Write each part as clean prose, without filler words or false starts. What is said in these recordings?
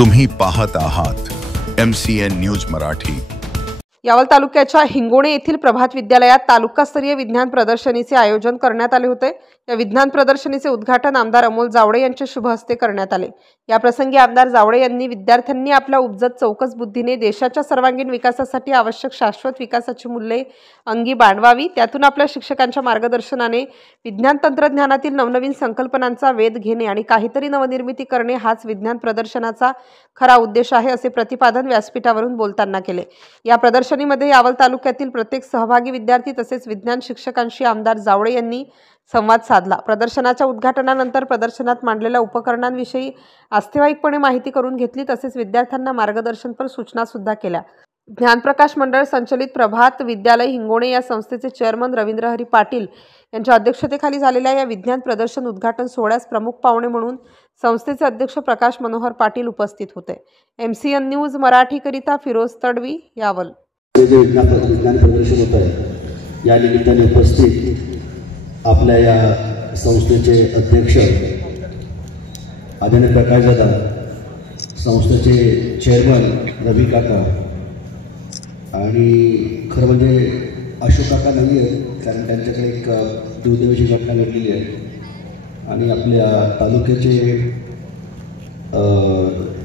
तुम्ही पाहत आहात MCN न्यूज मराठी। यावल तालुक्याच्या हिंगोणे येथील प्रभात विद्यालयात तालुकास्तरीय विज्ञान प्रदर्शनीचे आयोजन करण्यात आले होते। या विज्ञान प्रदर्शनीचे उद्घाटन आमदार अमोल जावळे यांच्या शुभ हस्ते करण्यात आले। या प्रसंगी आमदार जावळे यांनी विद्यार्थ्यांनी आपल्या उपजत चौकस बुद्धीने देशाच्या सर्वांगीण विकासासाठी आवश्यक शाश्वत विकासाची मूल्ये अंगी बाणवावी, त्यातून आपल्या शिक्षकांच्या मार्गदर्शनाने विज्ञान तंत्रज्ञानातील नवनवीन संकल्पनांचा वेध घेणे आणि काहीतरी नवनिर्मिती करणे हाच विज्ञान प्रदर्शनाचा खरा उद्देश आहे, असे प्रतिपादन व्यासपीठावरून बोलताना केले। या प्रदर्शनीमध्ये यावल तालुक्यातील प्रत्येक सहभागी विद्यार्थी तसेच विज्ञान शिक्षकांशी आमदार जावळे यांनी संवाद साधला। प्रदर्शनाच्या उद्घाटनानंतर प्रदर्शनात मांडलेल्या उपकरणांविषयी आस्थेवाईकपणे माहिती करून घेतली, तसेच विद्यार्थ्यांना मार्गदर्शनपर सूचना सुद्धा केल्या। ज्ञानप्रकाश मंडळ संचलित प्रभात विद्यालय हिंगोणे या संस्थेचे चेअरमन रवींद्र हरी पाटील यांच्या अध्यक्षतेखाली झालेल्या या विज्ञान प्रदर्शन उद्घाटन सोहळ्यास प्रमुख पाहुणे म्हणून संस्थेचे अध्यक्ष प्रकाश मनोहर पाटील उपस्थित होते। MCN न्यूज मराठी करिता फिरोज तडवी, यावल। विज्ञान प्रदर्शन होत आहे, या निमित्ताने उपस्थित आपल्या या संस्थेचे अध्यक्ष आदरणीय प्रकाश दादा, संस्थेचे चेअरमन रवी काका आणि खरं म्हणजे अशोक काका नाही आहे, कारण त्यांच्याकडे एक दुर्दैवाची घटना घडलेली आहे आणि आपल्या तालुक्याचे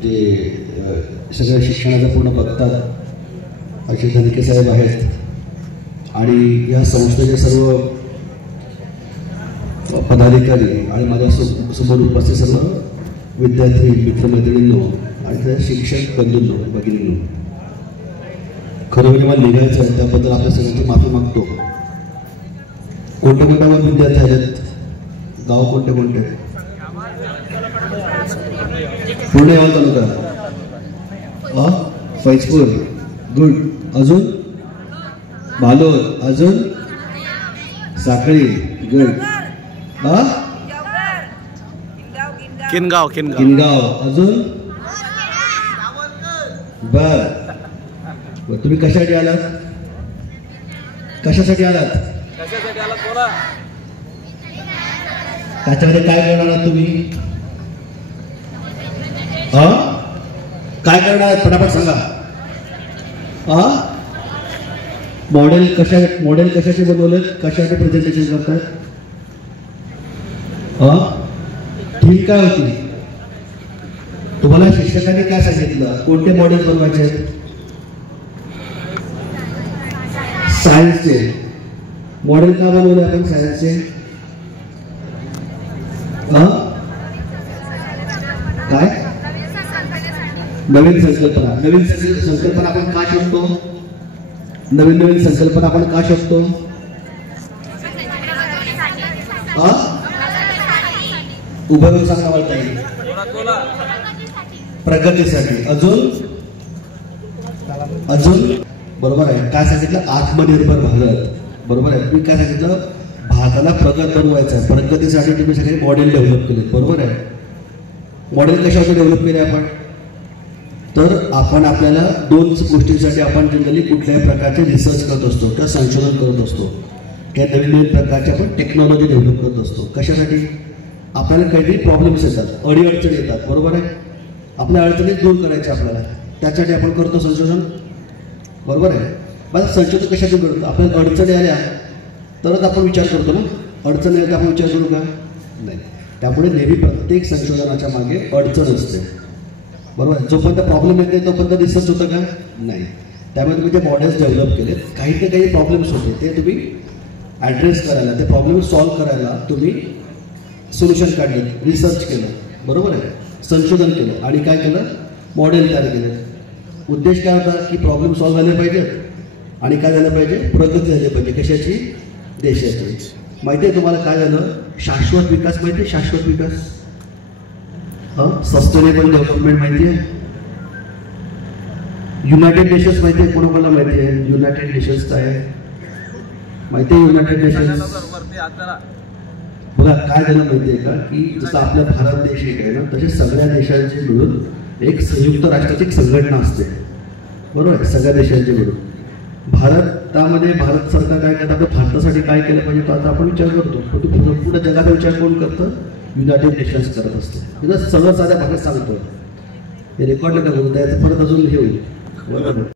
जे सगळ्या शिक्षणाचं पूर्ण बघतात असे धनके साहेब आहेत आणि या संस्थेचे सर्व पदाधिकारी आणि माझ्या समोर उपस्थित सर्व विद्यार्थी मित्रमैत्रिणींनो आणि त्या शिक्षक बंधूंनो भगिनींनो, खरं म्हणजे मला निघायचं आहे, त्याबद्दल आपल्या सगळ्यांची माफी मागतो। कोणत्या कोणत्या विद्यार्थी आहेत, गाव कोणते कोणते? पूर्ण यावल तालुका, फैजपूर, गुड, अजून भालोर, अजून साखळी, गुड, किनगाव, अजून बर। तुम्ही कशासाठी आलात? बोला, त्याच्यामध्ये काय करणार आहात तुम्ही? काय करणार आहात फटाफट सांगा। मॉडेल कशाचे बनवले, कशाचे प्रेझेंटेशन करतात? थीम काय होती? तुम्हाला शिक्षकांनी काय सांगितलं? कोणते मॉडेल बनवायचे? सायन्सचे मॉडेल का बनवले आपण? सायन्सचे काय? नवीन संकल्पना आपण का शोधतो? नवीन संकल्पना आपण का शोधतो? उभं सांगा वाटत प्रगतीसाठी। अजून बरोबर आहे। काय सांगितलं? आत्मनिर्भर भारत, बरोबर आहे। तुम्ही काय सांगितलं? भारताला प्रगत बनवायचं आहे, प्रगतीसाठी तुम्ही सगळे मॉडेल डेव्हलप केले, बरोबर आहे। मॉडेल कशासाठी डेव्हलप केले आपण? तर आपण आपल्याला दोन गोष्टींसाठी आपण जनरली कुठल्याही प्रकारचे रिसर्च करत असतो किंवा संशोधन करत असतो किंवा नवीन प्रकारचे आपण टेक्नॉलॉजी डेव्हलप करत असतो। कशासाठी? आपल्याला काहीतरी प्रॉब्लेम्स येतात, अडीअडचणी येतात, बरोबर आहे। आपल्या अडचणी दूर करायच्या आपल्याला, त्यासाठी आपण करतो संशोधन, बरोबर आहे। बस संशोधन कशासाठी करतो? आपल्याला अडचणी आल्या तरच आपण विचार करतो ना, अडचणी आल्या आपण विचार करू का? नाही। त्यामुळे नेहमी प्रत्येक संशोधनाच्या मागे अडचण असते, बरोबर आहे। जोपर्यंत प्रॉब्लेम येते तोपर्यंत रिसर्च होतं का? नाही। त्यामुळे तुम्ही जे मॉडेल्स डेव्हलप केले, काही ना काही प्रॉब्लेम्स होते, ते तुम्ही ॲड्रेस करायला, ते प्रॉब्लेम सॉल्व्ह करायला तुम्ही सोल्युशन काढले, रिसर्च केलं, बरोबर आहे, संशोधन केलं आणि काय केलं? मॉडेल तयार केलं। उद्देश काय होता? की प्रॉब्लेम सॉल्व्ह झाले पाहिजेत आणि काय झालं पाहिजे? प्रगती झाली पाहिजे। कशाची? देशाची। माहिती आहे तुम्हाला काय झालं? शाश्वत विकास माहिती आहे? शाश्वत विकास, सस्टेनेबल डेव्हलपमेंट माहिती आहे? युनायटेड नेशन्स माहिती आहे? कोणाला माहिती आहे युनायटेड नेशन्स काय आहे? माहिती आहे युनायटेड नेशन्स? बघा काय झालं माहिती आहे का, की जसं आपला भारत देश एक आहे ना, तसे सगळ्या देशांचे मिळून एक संयुक्त राष्ट्राची एक संघटना असते, बरोबर आहे, सगळ्या देशांचे मिळून। भारतामध्ये भारत सरकार काय करतं, आपल्या भारतासाठी काय केलं पाहिजे तो आता आपण विचार करतो, पण पूर्ण जगाचा विचार कोण करतं? युनायटेड नेशन्स करत असते। सगळं साध्या भाषेत सांगतो, हे रेकॉर्ड नका करू, त्याचं परत अजून हे होईल. बरोबर आहे.